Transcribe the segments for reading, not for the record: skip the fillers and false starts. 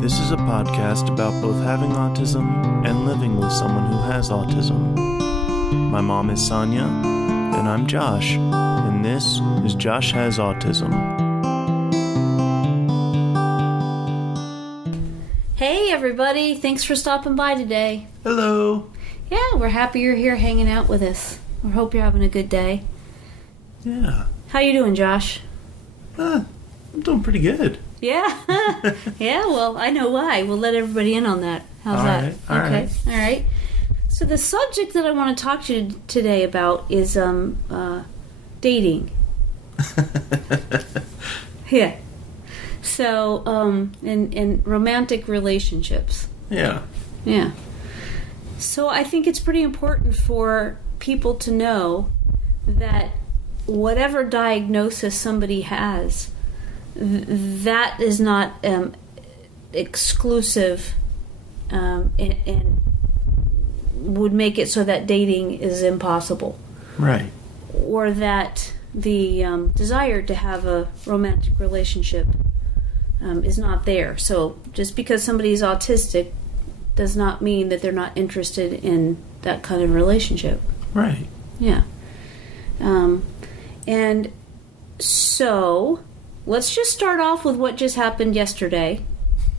This is a podcast about both having autism and living with someone who has autism. My mom is Sonya, and I'm Josh, and this is Josh Has Autism. Hey everybody, thanks for stopping by today. Hello. Yeah, we're happy you're here hanging out with us. We hope you're having a good day. Yeah. How you doing, Josh? I'm doing pretty good. Yeah? Yeah, well, I know why. We'll let everybody in on that. How's that? All right. All right. So the subject that I want to talk to you today about is dating. Yeah. So, in romantic relationships. Yeah. Yeah. So I think it's pretty important for people to know that whatever diagnosis somebody has, that is not exclusive and would make it so that dating is impossible. Right. Or that the desire to have a romantic relationship is not there. So just because somebody is autistic does not mean that they're not interested in that kind of relationship. Right. Yeah. And so let's just start off with what just happened yesterday.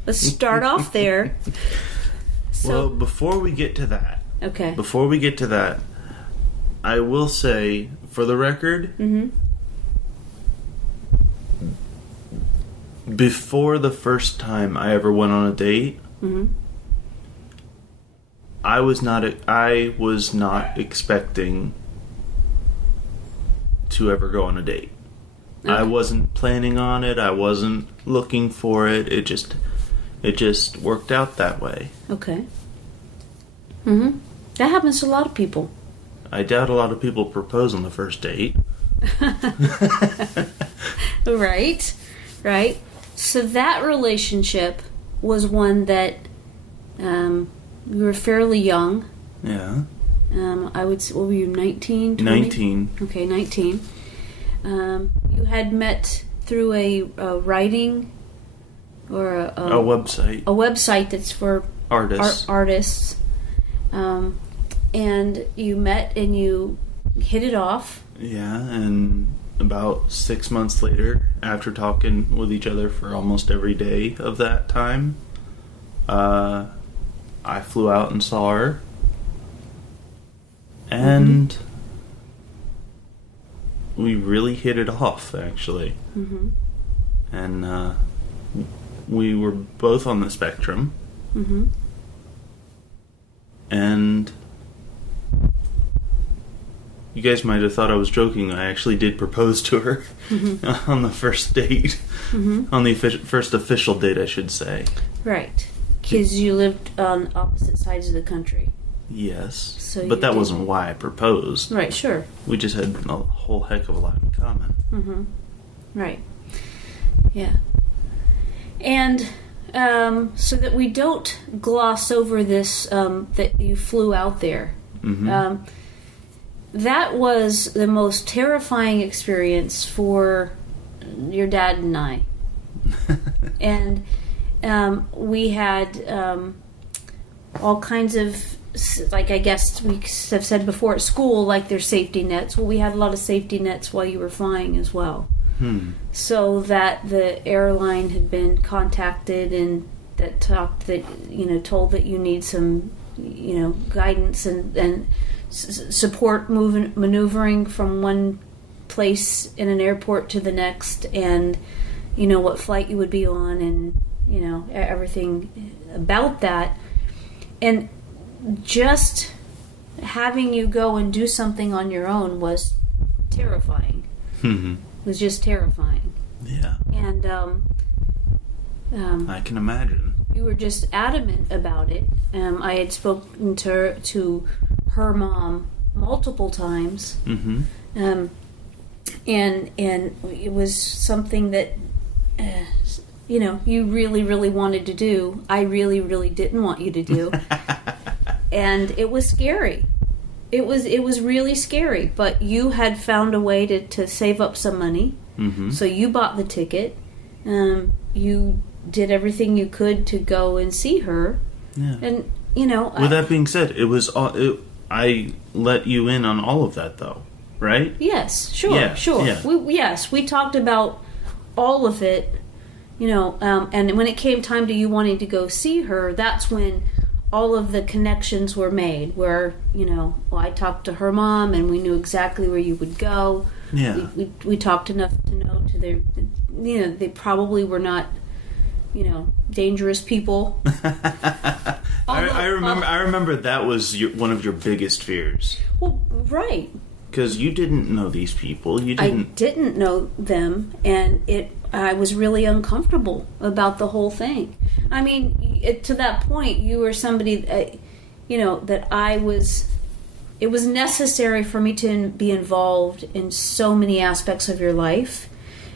Let's start off there. Well, before we get to that, I will say, for the record, before the first time I ever went on a date, I was not expecting to ever go on a date. Okay. I wasn't planning on it. I wasn't looking for it. It just worked out that way. Okay. That happens to a lot of people. I doubt a lot of people propose on the first date. Right. So that relationship was one that you were fairly young. Yeah. I would say, what were you, 19, 20? 19. Okay, 19. You had met through a writing or a website. A website that's for artists. And you met and you hit it off. Yeah, and about 6 months later, after talking with each other for almost every day of that time, I flew out and saw her. And we really hit it off, actually. And we were both on the spectrum. And you guys might have thought I was joking. I actually did propose to her on the first date. On the first official date, I should say. Right. Because you lived on opposite sides of the country. Yes. But that wasn't why I proposed. Right, sure. We just had a whole heck of a lot in common. Right. Yeah. And so that we don't gloss over this, that you flew out there. That was the most terrifying experience for your dad and I. And we had all kinds of, like I guess we have said before at school, like there's safety nets. Well, we had a lot of safety nets while you were flying as well. So that the airline had been contacted and that told that you need some, guidance and support maneuvering from one place in an airport to the next, and what flight you would be on, and everything about that. And just having you go and do something on your own was terrifying. Was just terrifying. Yeah. And I can imagine. You were just adamant about it. I had spoken to her mom multiple times. And it was something that you really, really wanted to do. I really, really didn't want you to do. And it was scary. It was really scary, but you had found a way to save up some money. So you bought the ticket. You did everything you could to go and see her. Yeah. And, With that being said, I let you in on all of that, though, right? Yes, sure, Yeah, sure. yeah. We talked about all of it, and when it came time to you wanting to go see her, that's when all of the connections were made, where, I talked to her mom, and we knew exactly where you would go. Yeah. We talked enough to know they probably were not, dangerous people. I remember that was one of your biggest fears. Well, right. Because you didn't know these people. I didn't know them, and I was really uncomfortable about the whole thing. I mean, to that point, you were somebody that, that I was... It was necessary for me to be involved in so many aspects of your life.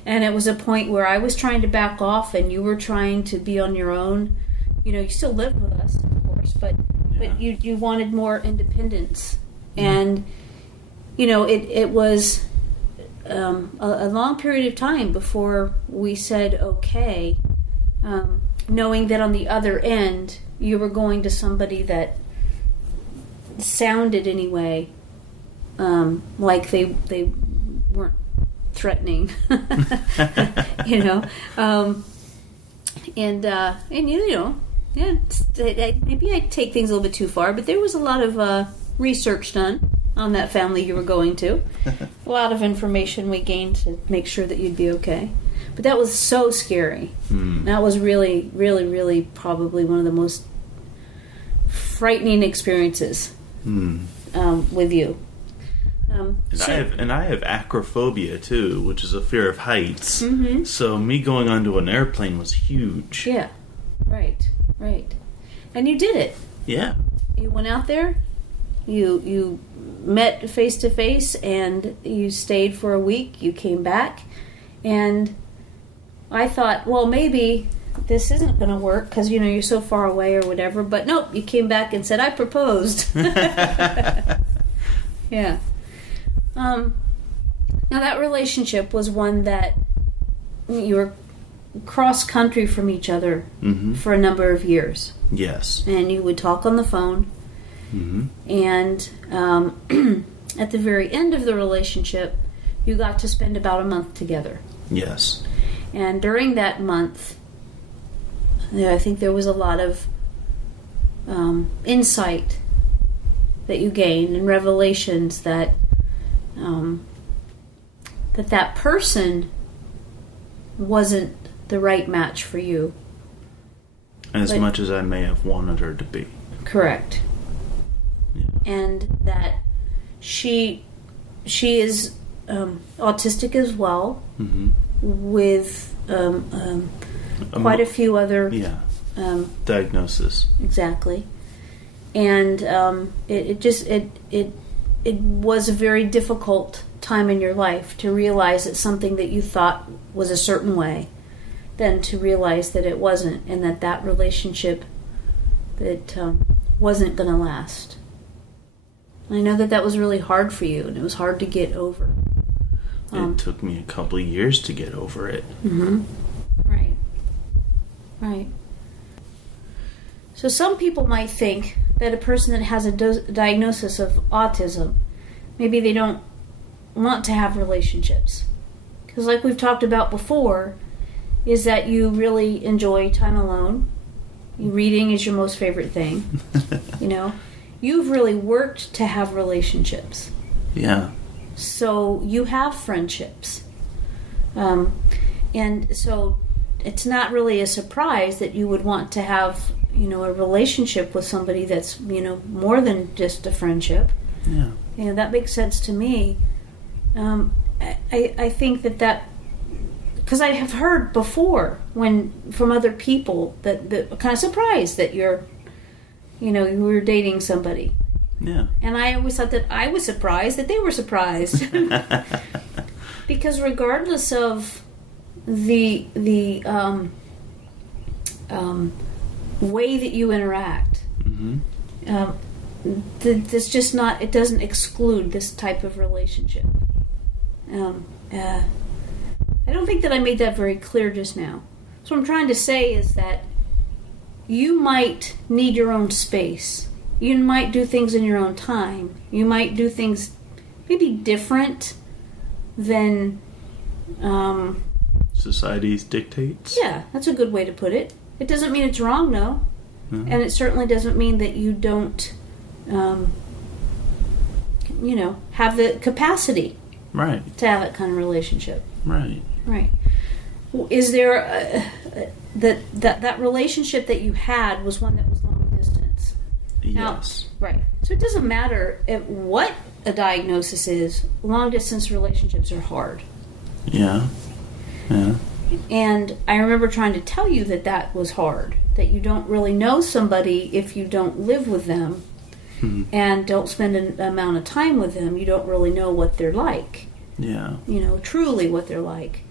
And it was a point where I was trying to back off and you were trying to be on your own. You still lived with us, of course, but you wanted more independence. And, it was a long period of time before we said okay, knowing that on the other end you were going to somebody that sounded anyway like they weren't threatening. Maybe I take things a little bit too far, but there was a lot of research done on that family you were going to. A lot of information we gained to make sure that you'd be okay. But that was so scary. That was really, really, really probably one of the most frightening experiences with you. I have acrophobia too, which is a fear of heights. Mm-hmm. So me going onto an airplane was huge. Yeah, right. And you did it. Yeah. You went out there, you met face to face, and you stayed for a week. You came back, and I thought, well, maybe this isn't going to work because, you're so far away or whatever. But nope, you came back and said, I proposed. Yeah. Now that relationship was one that you were cross country from each other for a number of years. Yes. And you would talk on the phone. Mm-hmm. And at the very end of the relationship, you got to spend about a month together. Yes. And during that month, I think there was a lot of insight that you gained and revelations that that person wasn't the right match for you. As much as I may have wanted her to be. Correct. Yeah. And that she is autistic as well, with quite a few other diagnoses. Exactly. And it was a very difficult time in your life to realize that something that you thought was a certain way, then to realize that it wasn't, and that relationship that wasn't going to last. I know that was really hard for you, and it was hard to get over. It took me a couple of years to get over it. Mm-hmm. Right. So some people might think that a person that has a diagnosis of autism, maybe they don't want to have relationships. Because like we've talked about before, is that you really enjoy time alone. Reading is your most favorite thing. You've really worked to have relationships. Yeah. So you have friendships. And so it's not really a surprise that you would want to have, a relationship with somebody that's, more than just a friendship. Yeah. That makes sense to me. I think that because I have heard before from other people that are kind of surprised that you were dating somebody. Yeah. And I always thought that I was surprised that they were surprised. Because regardless of the way that you interact, that's just not, it doesn't exclude this type of relationship. I don't think that I made that very clear just now. So what I'm trying to say is that you might need your own space. You might do things in your own time. You might do things maybe different than society's dictates. Yeah, that's a good way to put it. It doesn't mean it's wrong, though. Mm-hmm. And it certainly doesn't mean that you don't, have the capacity right. to have that kind of relationship. Right. Right. Is there that relationship that you had was one that was long distance? Yes. Now, right. So it doesn't matter what a diagnosis is. Long distance relationships are hard. Yeah. Yeah. And I remember trying to tell you that was hard. That you don't really know somebody if you don't live with them and don't spend an amount of time with them. You don't really know what they're like. Yeah. Truly what they're like.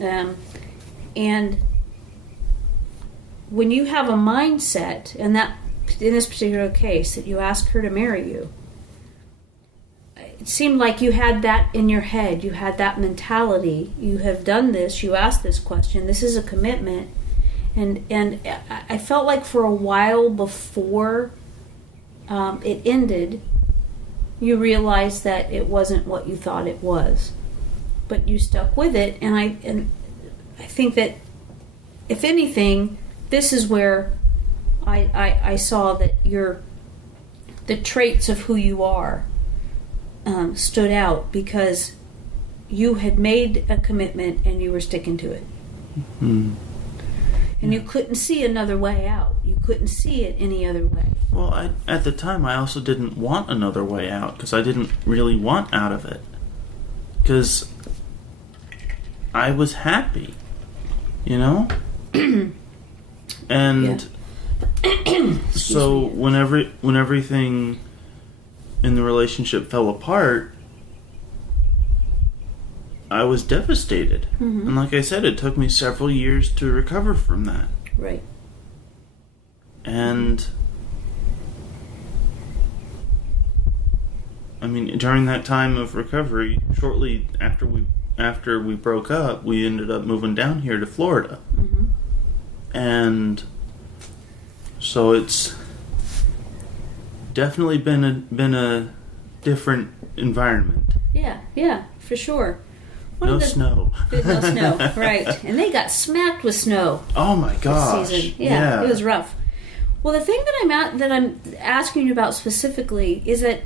And when you have a mindset, and that in this particular case, that you ask her to marry you, it seemed like you had that in your head. You had that mentality. You have done this. You asked this question. This is a commitment. And I felt like for a while before it ended, you realized that it wasn't what you thought it was. But you stuck with it. And I think that, if anything, this is where I saw that the traits of who you are stood out, because you had made a commitment and you were sticking to it. Mm-hmm. And you couldn't see another way out. You couldn't see it any other way. Well, at the time, I also didn't want another way out, because I didn't really want out of it. Because I was happy, And so when everything in the relationship fell apart, I was devastated. Mm-hmm. And like I said, it took me several years to recover from that. Right. And I mean, during that time of recovery, shortly after we broke up, we ended up moving down here to Florida. Mm-hmm. And so it's definitely been a different environment. Yeah, for sure. No snow. No snow, right. And they got smacked with snow. Oh my gosh. This season. Yeah, it was rough. Well, the thing that I'm asking you about specifically is that,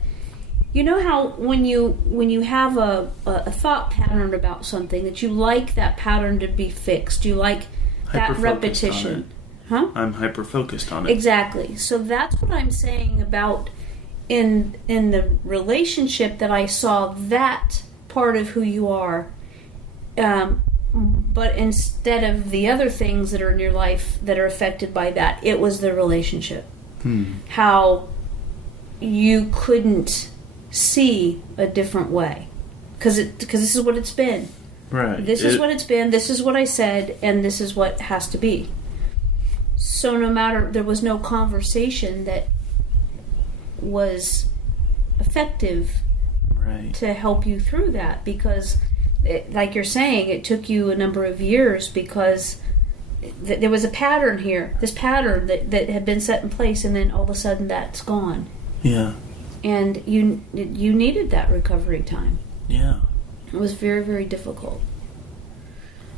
you know how when you have a thought pattern about something, that you like that pattern to be fixed. You like that repetition. Huh? I'm hyper-focused on it. Exactly. So that's what I'm saying about in the relationship, that I saw that part of who you are. But instead of the other things that are in your life that are affected by that, it was the relationship. How you couldn't see a different way. Because this is what it's been. Right. This is what it's been, this is what I said, and this is what has to be. So no matter, there was no conversation that was effective to help you through that, because like you're saying, it took you a number of years, because there was a pattern here, this pattern that had been set in place, and then all of a sudden that's gone. Yeah. And you needed that recovery time. Yeah. It was very, very difficult.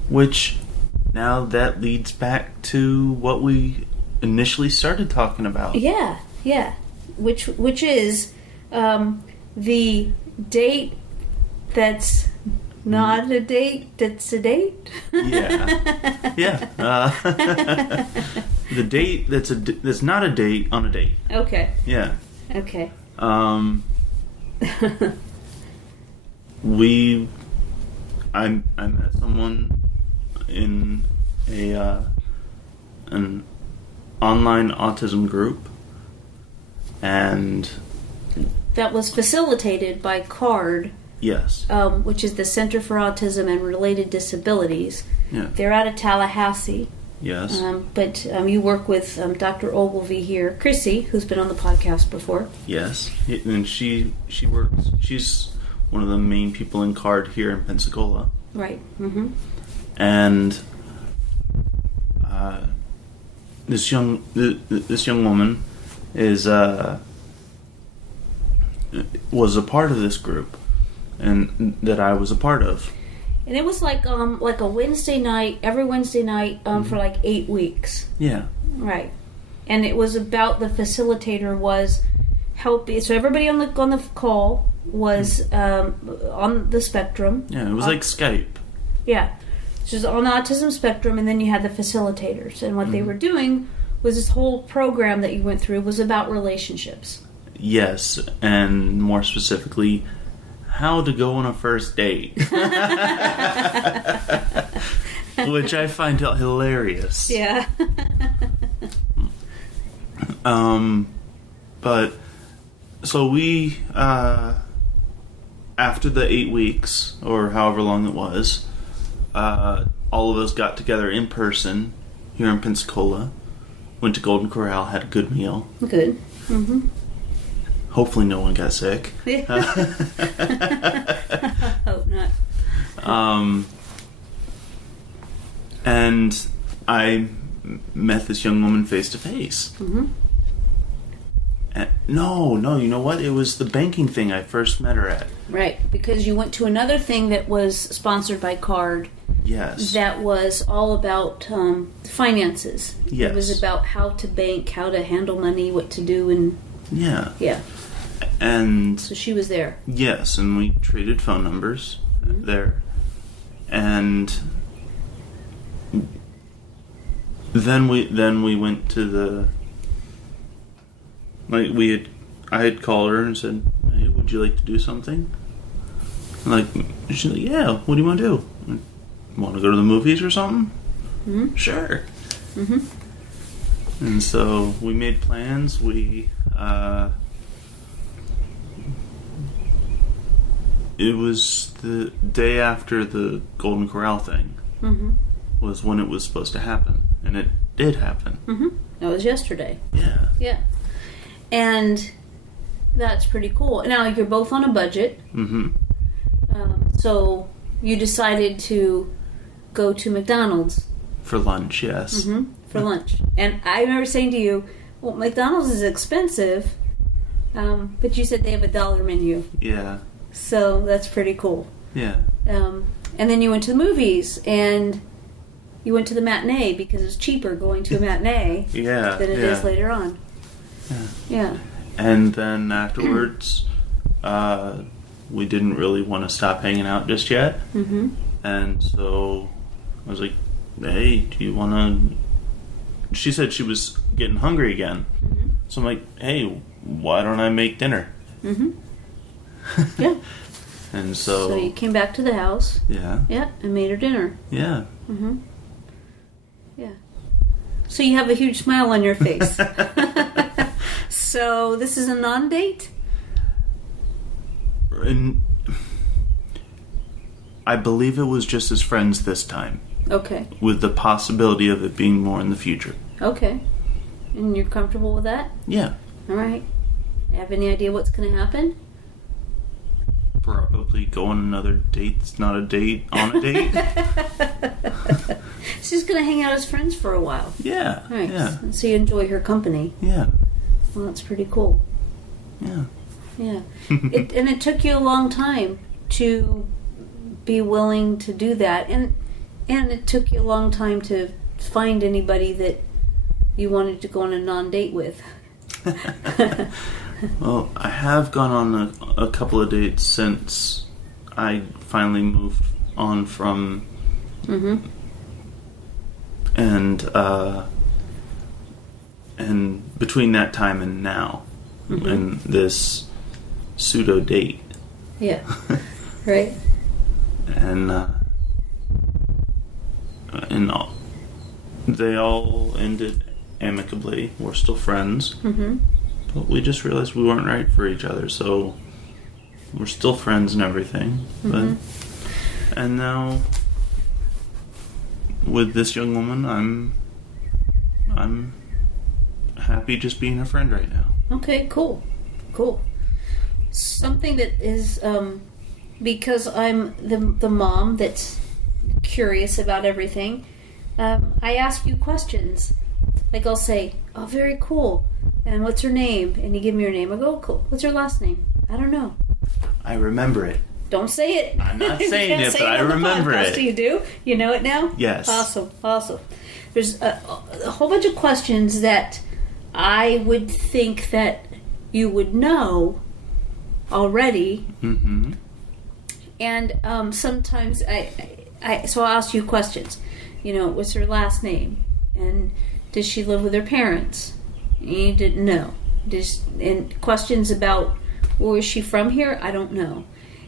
Which, now that leads back to what we initially started talking about. Yeah. Which is the date that's not a date that's a date. Yeah. The date that's not a date on a date. Okay. Yeah. Okay. I met someone in an online autism group, and that was facilitated by CARD. Yes. Which is the Center for Autism and Related Disabilities. Yeah. They're out of Tallahassee. Yes. But you work with Dr. Ogilvie here, Chrissy, who's been on the podcast before. Yes. And she works. She's one of the main people in CARD here in Pensacola. Right. Mm-hmm. And this young woman was a part of this group, and that I was a part of. And it was like a Wednesday night, every Wednesday night for like 8 weeks. Yeah. Right. And it was about the facilitator was helping. So everybody on the call was on the spectrum. Yeah, it was like Skype. Yeah. So it was on the autism spectrum, and then you had the facilitators. And what they were doing was this whole program that you went through was about relationships. Yes, and more specifically, how to go on a first date. Which I find hilarious. Yeah. But so we after the 8 weeks or however long it was, all of us got together in person here in Pensacola, went to Golden Corral, had a good meal. Good. Mm-hmm. Hopefully no one got sick. Hope not. And I met this young woman face to face. Mm-hmm. No, you know what? It was the banking thing I first met her at. Right, because you went to another thing that was sponsored by Card. Yes. That was all about finances. Yes. It was about how to bank, how to handle money, what to do, and... Yeah. Yeah. And... So she was there. Yes, and we traded phone numbers there. And... Then we went to the... I had called her and said, "Hey, would you like to do something?" She's like, "Yeah, what do you want to do? Want to go to the movies or something?" Mm-hmm. Sure. Mm-hmm. And so we made plans. It was the day after the Golden Corral thing. Mm-hmm. Was when it was supposed to happen, and it did happen. Mm-hmm. That was yesterday. Yeah. Yeah. And that's pretty cool. Now, you're both on a budget. Mm-hmm. So you decided to go to McDonald's. For lunch, yes. Mm-hmm. For lunch. And I remember saying to you, well, McDonald's is expensive, but you said they have $1 menu. Yeah. So that's pretty cool. Yeah. And then you went to the movies, and you went to the matinee because it's cheaper going to a matinee than it is later on. Yeah. And then afterwards, we didn't really want to stop hanging out just yet. Mm-hmm. And so I was like, "Hey, do you want to..." She said she was getting hungry again. Mm-hmm. So I'm like, "Hey, why don't I make dinner?" Mm-hmm. Yeah. And so you came back to the house. Yeah. Yeah, and made her dinner. Yeah. Mm-hmm. Yeah. So you have a huge smile on your face. So this is a non-date? And I believe it was just as friends this time. Okay. With the possibility of it being more in the future. Okay. And you're comfortable with that? Yeah. All right. Have any idea what's going to happen? Probably go on another date that's not a date on a date. She's going to hang out as friends for a while. Yeah. Right. Yeah. So you enjoy her company. Yeah. Well, that's pretty cool. Yeah. Yeah. And it took you a long time to be willing to do that. And it took you a long time to find anybody that you wanted to go on a non-date with. Well, I have gone on a couple of dates since I finally moved on from... Mm-hmm. And between that time and now, Mm-hmm. and this pseudo date. Yeah. Right. And all, they all ended amicably. We're still friends. Mm-hmm. But we just realized we weren't right for each other, so we're still friends and everything. Mm-hmm. And now, with this young woman, I'm happy just being her friend right now. Okay, cool. Something that is, because I'm the mom that's curious about everything, I ask you questions. Like I'll say, "Oh, very cool. And what's her name?" And you give me her name. I go, "Oh, cool. What's her last name?" "I don't know." I remember it. Don't say it. I'm not saying it, but I remember it. You do? You know it now? Yes. Awesome. There's a whole bunch of questions that I would think that you would know already. Mm-hmm. And sometimes so I'll ask you questions. What's her last name? And does she live with her parents? And you didn't know. And questions about, well, is she from here? I don't know.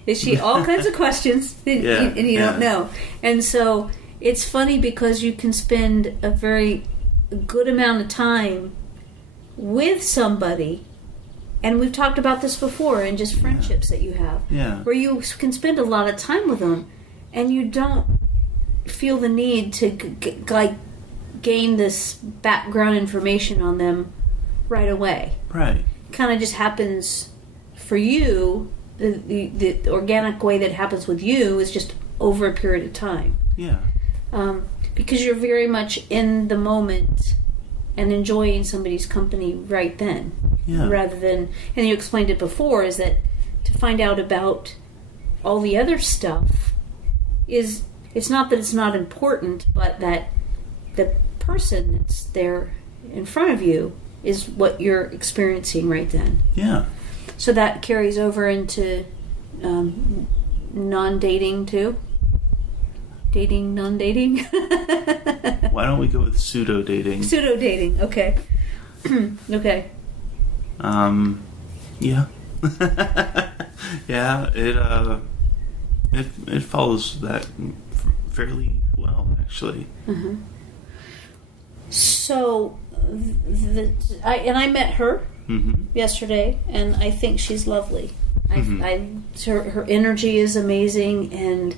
Is she all kinds of questions and you don't know. And so it's funny because you can spend a very good amount of time with somebody, and we've talked about this before in just friendships that you have, where you can spend a lot of time with them and you don't feel the need to gain this background information on them right away. Right. Kind of just happens for you. The organic way that happens with you is just over a period of time. Yeah. Because you're very much in the moment and enjoying somebody's company right then. Yeah. Rather than, and you explained it before, is that to find out about all the other stuff it's not that it's not important, but that the person that's there in front of you is what you're experiencing right then. Yeah. So that carries over into non-dating too? Dating, non-dating? Why don't we go with pseudo-dating? Pseudo-dating, okay. Okay. Yeah. Yeah, it follows that fairly well, actually. Uh-huh. So, I met her yesterday, and I think she's lovely. Her energy is amazing, and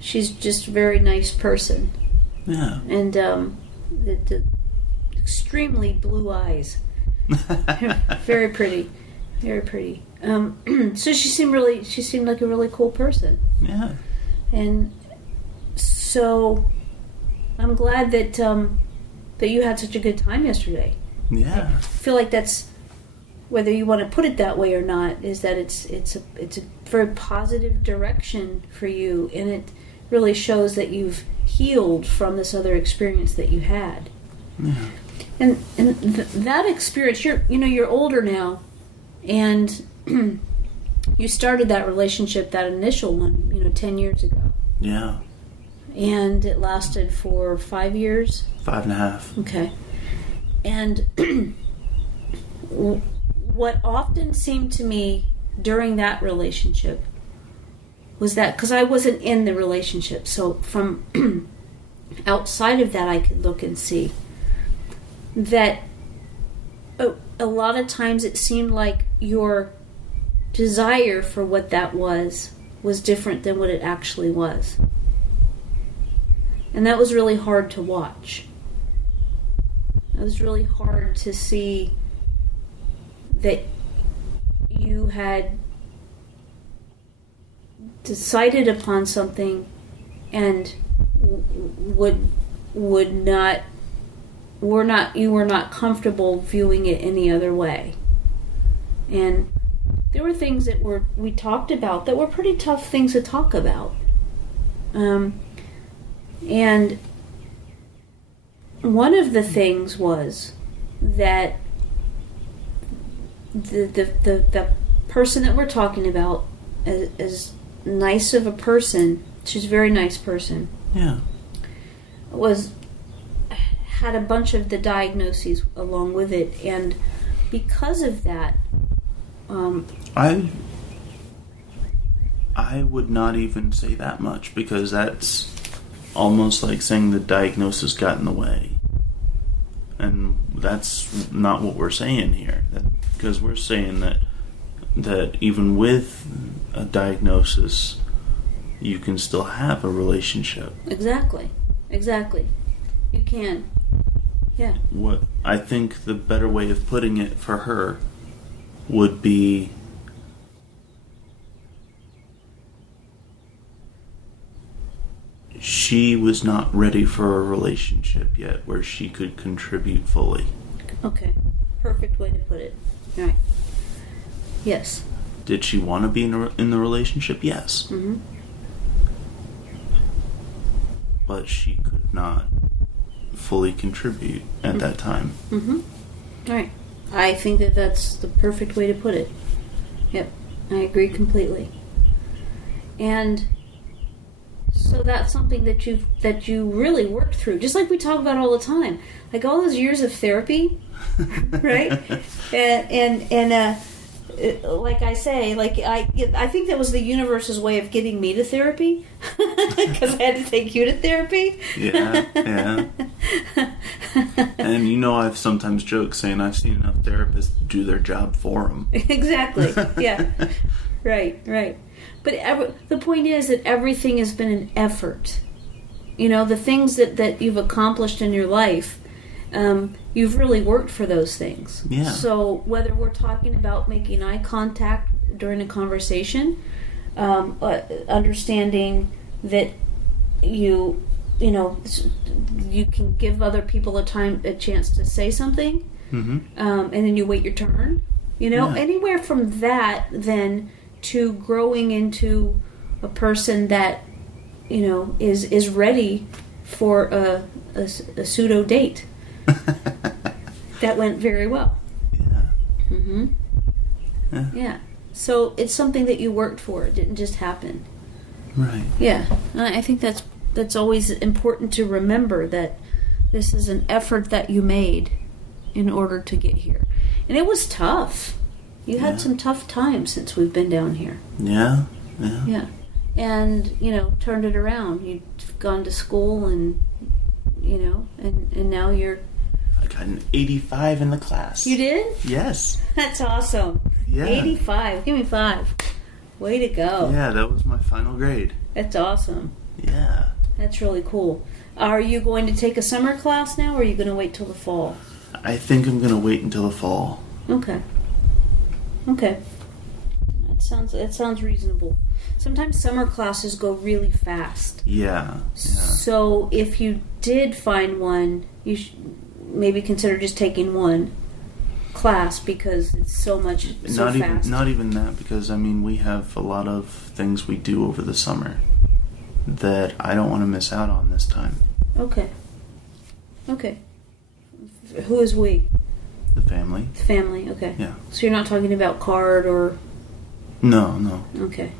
she's just a very nice person. Yeah. And the extremely blue eyes. Very pretty. Very pretty. So she seemed like a really cool person. Yeah. And so I'm glad that you had such a good time yesterday. Yeah. I feel like that's, whether you want to put it that way or not, is that it's a very positive direction for you, and it really shows that you've healed from this other experience that you had. Yeah. And that experience, you're older now, and you started that relationship, that initial one, 10 years ago. Yeah. And it lasted for 5 years? 5.5. Okay. And what often seemed to me during that relationship was that, because I wasn't in the relationship, so from outside of that I could look and see that a lot of times it seemed like your desire for what that was different than what it actually was. And that was really hard to watch. It was really hard to see that you had decided upon something and you were not comfortable viewing it any other way. And there were things that we talked about that were pretty tough things to talk about. And one of the things was that the person that we're talking about, as nice of a person, she's a very nice person. Yeah. Had a bunch of the diagnoses along with it, and because of that, I would not even say that much, because that's almost like saying the diagnosis got in the way, and that's not what we're saying here. Because we're saying that even with a diagnosis, you can still have a relationship. Exactly. You can. Yeah. What I think the better way of putting it for her would be she was not ready for a relationship yet where she could contribute fully. Okay. Perfect way to put it. All right. Yes. Did she want to be in the relationship? Yes. Mm-hmm. But she could not fully contribute at that time. Mm-hmm. All right. I think that's the perfect way to put it. Yep. I agree completely. And so that's something that you really worked through, just like we talk about all the time, like all those years of therapy, right? and like I say, like I think that was the universe's way of getting me to therapy, because I had to take you to therapy. Yeah. And I've sometimes joked saying I've seen enough therapists do their job for them. Exactly. Yeah. Right. But the point is that everything has been an effort. The things that you've accomplished in your life, you've really worked for those things. Yeah. So whether we're talking about making eye contact during a conversation, understanding that you can give other people a chance to say something, mm-hmm. And then you wait your turn. Anywhere from that then to growing into a person that is ready for a pseudo date. That went very well. Yeah. Mm-hmm. Yeah. So it's something that you worked for. It didn't just happen. Right. Yeah. And I think that's always important to remember, that this is an effort that you made in order to get here. And it was tough. You had some tough times since we've been down here. Yeah. And, turned it around. You've gone to school and now you're... I got an 85 in the class. You did? Yes. That's awesome. Yeah. 85. Give me 5. Way to go. Yeah, that was my final grade. That's awesome. Yeah. That's really cool. Are you going to take a summer class now, or are you going to wait till the fall? I think I'm going to wait until the fall. Okay. That sounds reasonable. Sometimes summer classes go really fast. Yeah. So if you did find one, you should maybe consider just taking one class, because it's so fast. Not even that, because we have a lot of things we do over the summer that I don't want to miss out on this time. Okay. Who is we? The family. The family, okay. Yeah. So you're not talking about card or... No. Okay.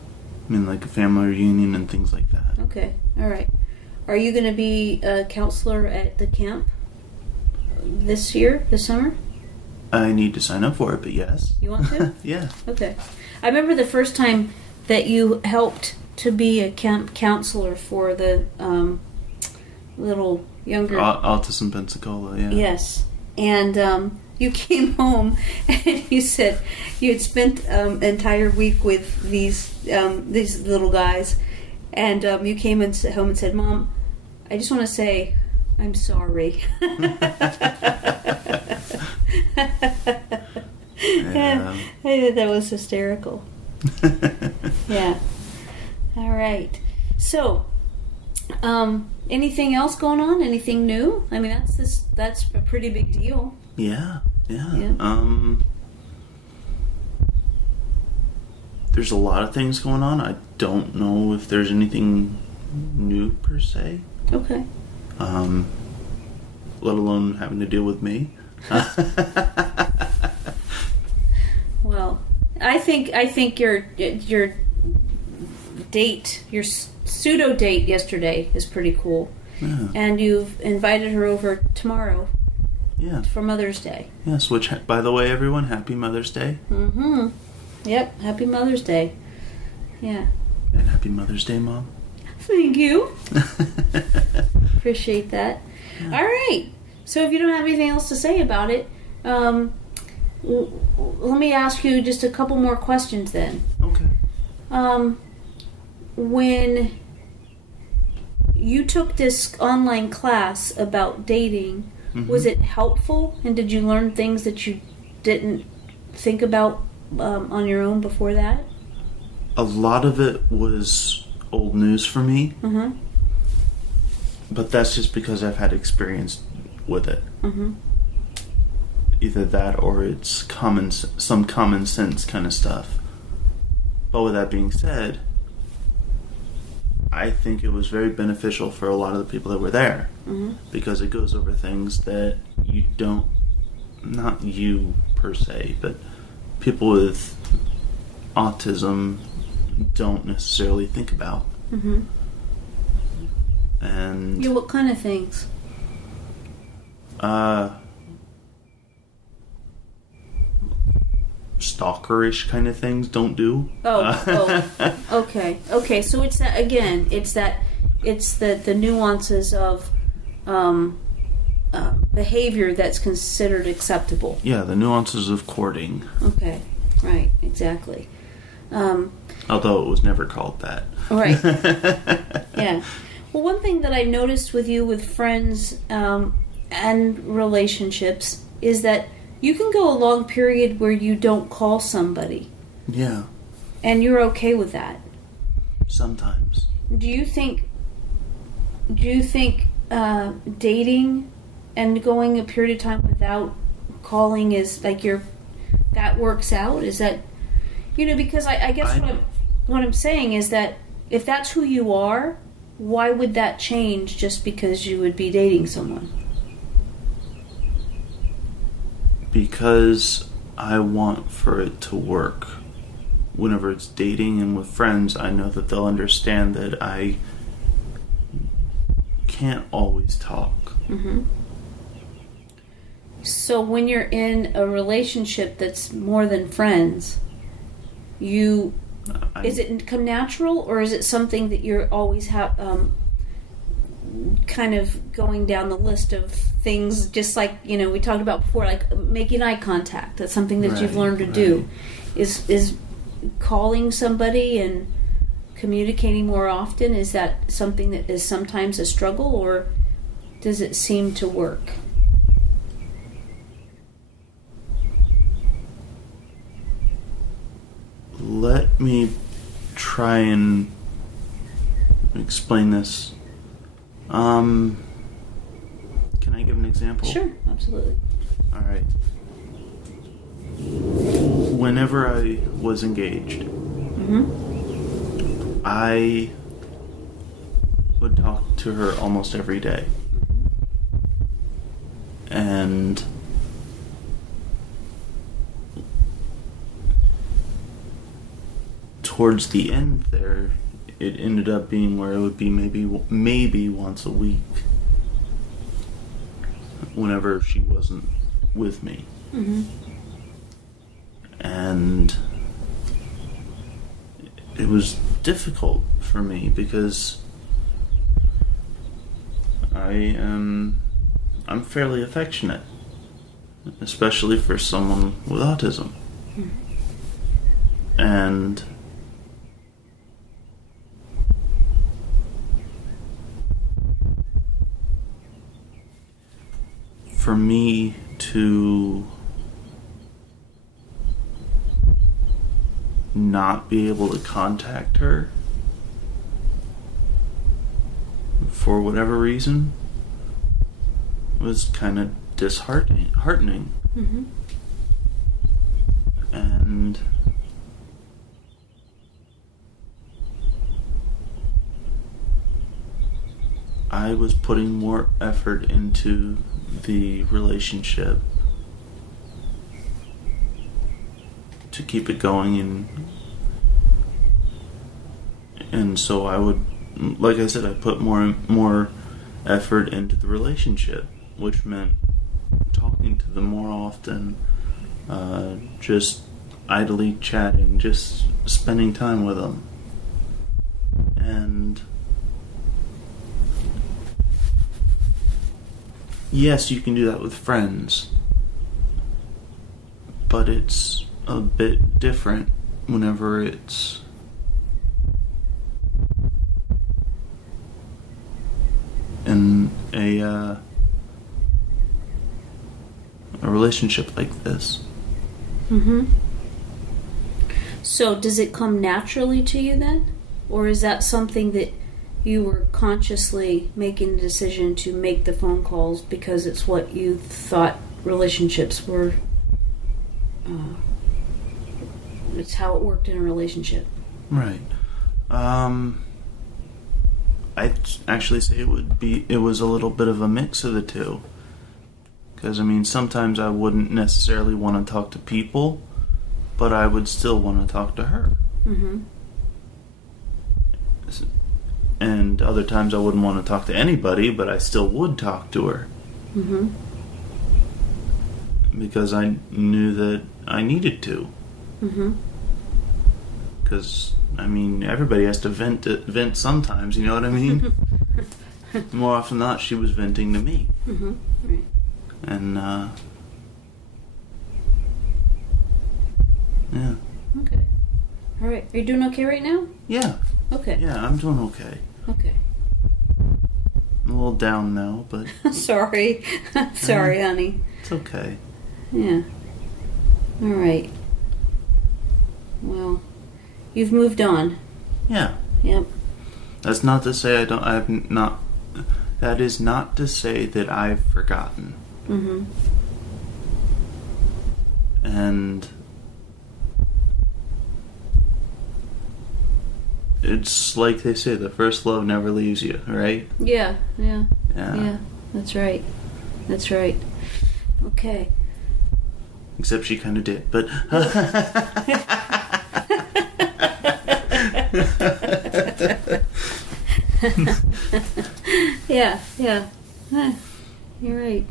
Like a family reunion and things like that. Okay, all right. Are you going to be a counselor at the camp this summer? I need to sign up for it, but yes. You want to? Yeah. Okay. I remember the first time that you helped to be a camp counselor for the little younger... Autism Pensacola, yeah. Yes. And you came home and you said you had spent an entire week with these little guys, and you came home and said, "Mom, I just want to say I'm sorry." Yeah. I thought that was hysterical. Yeah. All right. So, anything else going on? Anything new? That's a pretty big deal. Yeah. There's a lot of things going on. I don't know if there's anything new per se. Okay. Let alone having to deal with me. Well, I think your date, your pseudo date yesterday is pretty cool. Yeah. And you've invited her over tomorrow. Yeah. For Mother's Day. Yes, which, by the way, everyone, happy Mother's Day. Mm-hmm. Yep, happy Mother's Day. Yeah. And happy Mother's Day, Mom. Thank you. Appreciate that. Yeah. All right. So if you don't have anything else to say about it, let me ask you just a couple more questions then. Okay. When you took this online class about dating, mm-hmm. was it helpful? And did you learn things that you didn't think about on your own before that? A lot of it was old news for me. Mm-hmm. But that's just because I've had experience with it. Mm-hmm. Either that or it's some common sense kind of stuff. But with that being said, I think it was very beneficial for a lot of the people that were there. Mm-hmm. Because it goes over things that you don't, not you per se, but people with autism don't necessarily think about. Mm-hmm. And yeah, what kind of things? Stalkerish kind of things don't do. Okay. So it's that again. It's the nuances of behavior that's considered acceptable. Yeah, the nuances of courting. Okay, right, exactly. Although it was never called that. Right. Yeah. Well, one thing that I noticed with you with friends and relationships is that you can go a long period where you don't call somebody. Yeah. And you're okay with that. Sometimes. Do you think dating and going a period of time without calling is like that works out? Is that, because I guess what I'm saying is that if that's who you are, why would that change just because you would be dating someone? Because I want for it to work. Whenever it's dating and with friends, I know that they'll understand that I can't always talk. Mm-hmm. So when you're in a relationship that's more than friends, is it come natural, or is it something that you're always kind of going down the list of things, just like we talked about before, like making eye contact? That's something that you've learned to do. Is calling somebody and communicating more often, is that something that is sometimes a struggle, or does it seem to work? Let me try and explain this. Can I give an example? Sure, absolutely. All right. Whenever I was engaged, Mm-hmm. I would talk to her almost every day. Mm-hmm. And towards the end there, it ended up being where it would be maybe once a week whenever she wasn't with me. Mm-hmm. And it was difficult for me because I'm fairly affectionate, especially for someone with autism. Mm-hmm. And for me to not be able to contact her for whatever reason was kind of disheartening. Mm-hmm. And I was putting more effort into the relationship to keep it going, and so I would, like I said, I put more effort into the relationship, which meant talking to them more often, just idly chatting, just spending time with them. And yes, you can do that with friends, but it's a bit different whenever it's in a relationship like this. Mm-hmm. So does it come naturally to you then? Or is that something that you were consciously making the decision to make the phone calls because it's what you thought relationships were. It's how it worked in a relationship. Right. I'd actually say it was a little bit of a mix of the two. Because, I mean, sometimes I wouldn't necessarily want to talk to people, but I would still want to talk to her. Mm-hmm. And other times I wouldn't want to talk to anybody, but I still would talk to her. Mm-hmm. Because I knew that I needed to. Mm-hmm. Because, I mean, everybody has to vent sometimes, you know what I mean? More often than not, she was venting to me. Mm-hmm. Right. And, yeah. Okay. All right. Are you doing okay right now? Yeah. Okay. Yeah, I'm doing okay. Okay. I'm a little down now, but... Sorry. Sorry, honey. It's okay. Yeah. All right. Well, you've moved on. Yeah. Yep. That's not to say that is not to say that I've forgotten. Mm-hmm. And it's like they say, the first love never leaves you, right? Yeah. Yeah. That's right. That's right. Okay. Except she kind of did, but... Yeah. You're right.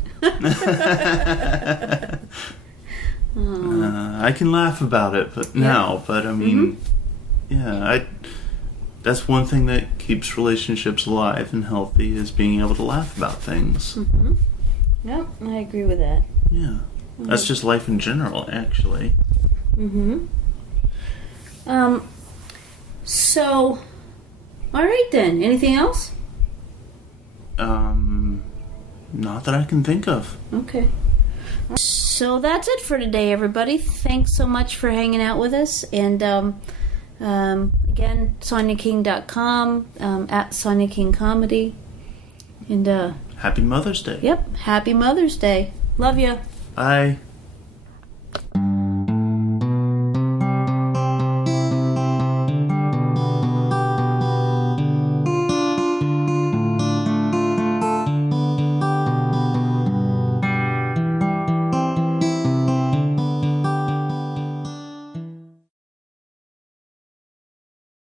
I can laugh about it, but now, but I mean, that's one thing that keeps relationships alive and healthy is being able to laugh about things. Mm-hmm. Yep, I agree with that. Yeah. That's just life in general, actually. Mm-hmm. So, all right then. Anything else? Not that I can think of. Okay. So that's it for today, everybody. Thanks so much for hanging out with us. And again, SonyaKing.com, at Sonya King Comedy. And Happy Mother's Day. Yep. Happy Mother's Day. Love you. Bye.